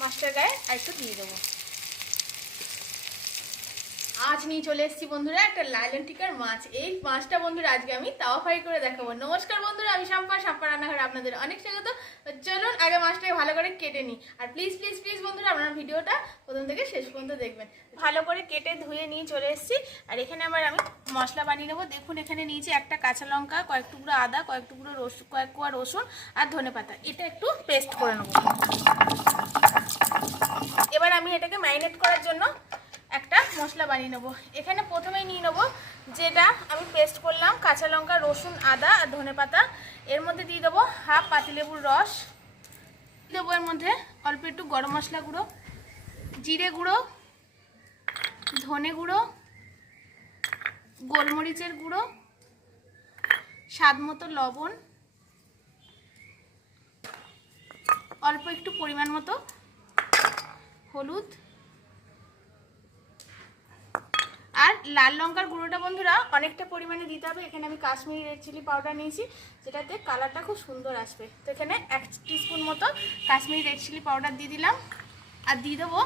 মাছটার গায়ে আর একটু দিয়ে দেবো। আজ নিয়ে চলে এসেছি বন্ধুরা একটা লাইলন টিকার মাছ। এই মাছটা বন্ধুরা আজকে আমি তাওয়া ফ্রাই করে দেখাবো। নমস্কার বন্ধুরা, আমি শাম্পা শাম্পা রান্নাঘরে আপনাদের অনেক স্বাগত। চলুন আগে মাছটাকে ভালো করে কেটে নিই। আর প্লিজ প্লিজ প্লিজ বন্ধুরা আপনার ভিডিওটা প্রথম থেকে শেষ পর্যন্ত দেখবেন। ভালো করে কেটে ধুয়ে নিয়ে চলে এসেছি। আর এখানে আবার আমি মশলা বানিয়ে নেব। দেখুন, এখানে নিয়েছি একটা কাঁচা লঙ্কা, কয়েক টুকরো আদা, কয়েক টুকরো রসুন, কয়েক কোয়া রসুন আর ধনে পাতা। এটা একটু পেস্ট করে নেব। এবার আমি এটাকে ম্যারিনেট করার জন্য একটা মশলা বানিয়ে নেব। এখানে প্রথমেই নিয়ে নেব যেটা আমি পেস্ট করলাম, কাঁচা লঙ্কা, রসুন, আদা আর ধনে পাতা। এর মধ্যে দিয়ে দেবো হাফ পাতিলেবুর রস। দেবো এর মধ্যে অল্প একটু গরম মশলা গুঁড়ো, জিরে গুঁড়ো, ধনে গুঁড়ো, গোলমরিচের গুঁড়ো স্বাদ মতো লবণ, অল্প একটু পরিমাণ মতো হলুদ। আর লাল লঙ্কার গুঁড়োটা বন্ধুরা অনেকটা পরিমাণে দিতে হবে। এখানে আমি কাশ্মীরি রেড চিলি পাউডার নিয়েছি, যেটাতে কালারটা খুব সুন্দর আসবে। তো এখানে এক টিস্পুন মতো কাশ্মীরি রেড চিলি পাউডার দিয়ে দিলাম। আর দিয়ে দেবো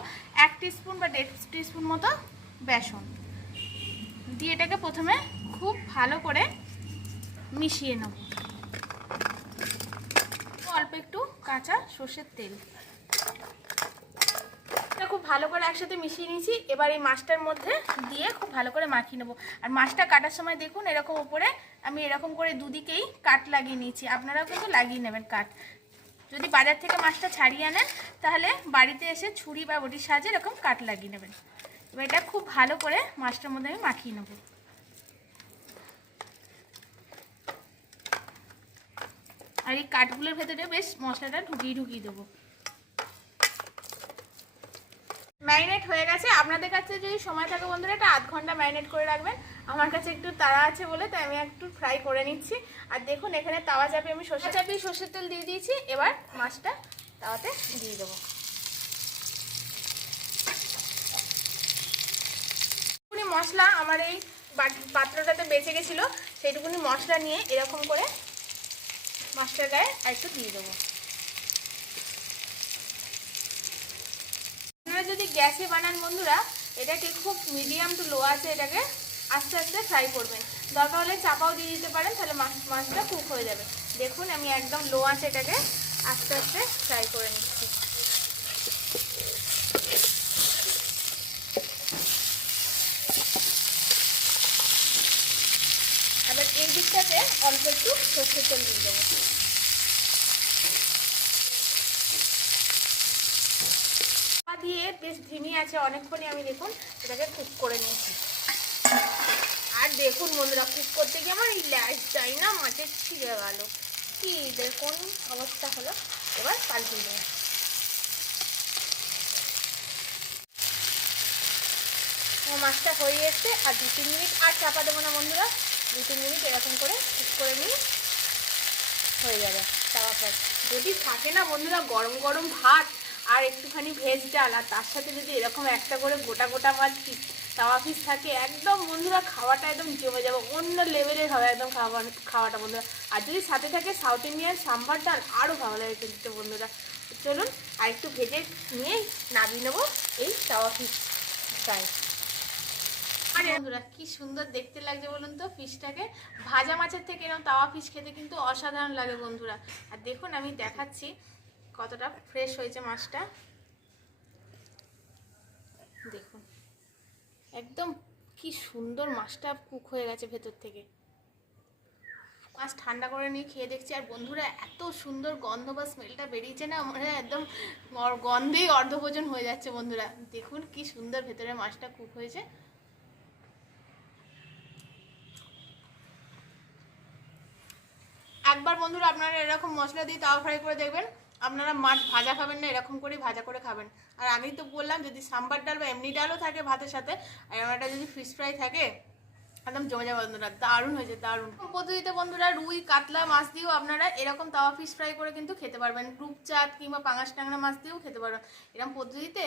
এক টিস্পুন বা দেড় টিস্পুন মতো বেসন। দিয়ে এটাকে প্রথমে খুব ভালো করে মিশিয়ে নেব। অল্প একটু কাঁচা সর্ষের তেল। খুব ভালো করে একসাথে মিশিয়ে নিয়েছি। এবার এই মাছটার মধ্যে দিয়ে খুব ভালো করে মাখিয়ে নেব। আর মাছটা কাটার সময় দেখুন এরকম উপরে আমি এরকম করে দুদিকেই কাট লাগিয়ে নিয়েছি। আপনারাও কিন্তু লাগিয়ে নেবেন কাট। যদি বাজার থেকে মাছটা ছাড়িয়ে আনেন, তাহলে বাড়িতে এসে ছুরি বা বটির সাহায্যে এরকম কাট লাগিয়ে নেবেন। এবার এটা খুব ভালো করে মাছটার মধ্যে আমি মাখিয়ে নেব। আর এই কাঠগুলোর ভেতরে বেশ মশলাটা ঢুকিয়ে ঢুকিয়ে দেবো। ম্যারিনেট হয়ে গেছে। আপনাদের কাছে যদি সময় থাকে বন্ধুরা এটা আধ ঘণ্টা ম্যারিনেট করে রাখবেন। আমার কাছে একটু তাড়া আছে বলে তাই আমি একটু ফ্রাই করে নিচ্ছি। আর দেখুন এখানে তাওয়া চাপে আমি সর্ষে চাপে সর্ষের তেল দিয়ে দিয়েছি। এবার মাছটা তাওয়াতে দিয়ে দেবো। মশলা আমার এই পাত্রটাতে বেঁচে গেছিল। সেইটুকুনি মশলা নিয়ে এরকম করে মাছটার গায়ে আর একটু দিয়ে দেবো আপনারা যদি বানান বন্ধুরা, এটাকে খুব মিডিয়াম টু লো আছে, এটাকে আস্তে আস্তে ফ্রাই করবেন দরকার হলে চাপাও দিয়ে দিতে পারেন, তাহলে মাছ, মাছটা কুক হয়ে যাবে। দেখুন, আমি একদম লো আছে এটাকে আস্তে আস্তে ফ্রাই করে নিচ্ছি। এবার এই দিকটাতে অল্প একটু সর্ষের তেল দিয়ে দেবো পা দিয়ে বেশ ধিমি আছে, অনেকক্ষণই আমি দেখুন এটাকে কুক করে নিয়েছি। আর দেখুন বন্ধুরা কুক করতে গিয়ে আমার এই ল্যাসটাই না মাছের ছিঁড়ে গেল। কি দেখুন অবস্থা হলো, এবার পাল্টে দেবো। মাছটা হয়ে এসছে, আর দু তিন মিনিট আর চাপা দেবো না বন্ধুরা, দু তিন মিনিট এরকম করে ঠিক করে নিয়ে হয়ে যাবে। চাপা যদি থাকে না বন্ধুরা, গরম গরম ভাত আর একটুখানি ভেজ ডাল, আর তার সাথে যদি এরকম একটা করে গোটা গোটা মাছ তাওয়া পিস থাকে। একদম বন্ধুরা, খাওয়াটা একদম জমে যাবে। অন্য লেভেলের হবে একদম খাওয়া, খাওয়াটা বন্ধুরা। আর যদি সাথে থাকে সাউথ ইন্ডিয়ান সাম্বার ডাল আরও ভালো লাগে কিন্তু বন্ধুরা। চলুন, আর একটু ভেজে নিয়ে নামিয়ে নেব এই তাওয়া ফিস আরে বন্ধুরা, কি সুন্দর দেখতে লাগছে বলুন তো ফিশটাকে ভাজা মাছের থেকে এরকম তাওয়া ফিশ খেতে কিন্তু অসাধারণ লাগে বন্ধুরা। আর দেখুন, আমি দেখাচ্ছি। কতটা ফ্রেশ হয়েছে মাছটা? দেখুন। একদম কি সুন্দর মাছটা কুক হয়ে গেছে ভেতর থেকে। মাছ ঠান্ডা করে নিয়ে খেয়ে দেখছি, আর বন্ধুরা এত সুন্দর গন্ধ বা স্মেলটা বেরিয়েছে না মানে একদম গন্ধেই অর্ধভোজন হয়ে যাচ্ছে বন্ধুরা। দেখুন কি সুন্দর ভেতরে মাছটা কুক হয়েছে। একবার বন্ধুরা আপনারা এরকম মশলা দিয়ে তাওয়া ফ্রাই করে দেখবেন। আপনারা মাছ ভাজা খাবেন না, এরকম করেই ভাজা করে খাবেন। আর আমি তো বললাম যদি সাম্বার ডাল বা এমনি ডালও থাকে ভাতের সাথে, আর একটা যদি ফিশ ফ্রাই থাকে একদম জমে যাবে বন্ধুরা দারুণ হয়েছে দারুণ। পদ্ধতিতে বন্ধুরা রুই কাতলা মাছ দিয়েও আপনারা এরকম তাওয়া ফিশ ফ্রাই করে কিন্তু খেতে পারবেন। রূপচাঁদ কিংবা পাঙাশ ট্যাংরা মাছ দিয়েও খেতে পারবেন। এরকম পদ্ধতিতে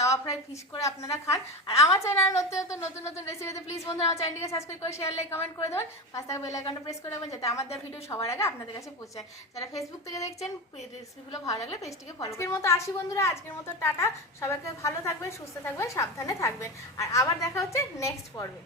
তাওয়া ফ্রাই ফিশ করে আপনারা খান। আর আমার চ্যানেল নতুন নতুন নতুন নতুন রেসিপিতে প্লিজ বন্ধুরা আমার চ্যানেলটিকে সাবস্ক্রাইব করে শেয়ার লাইক কমেন্ট করে দেবেন। পাঁচ টাকা বেল আইকনটা প্রেস করে দেবেন যাতে আমাদের ভিডিও সবার আগে আপনাদের কাছে পৌঁছায় যারা ফেসবুক থেকে দেখছেন রেসিপিগুলো ভালো লাগলে পেজটিকে ফলো আজকের মতো আসি বন্ধুরা আজকের মতো টাটা। সবাইকে ভালো থাকবেন সুস্থ থাকবেন সাবধানে থাকবেন। আর আবার দেখা হচ্ছে নেক্সট পর্বে।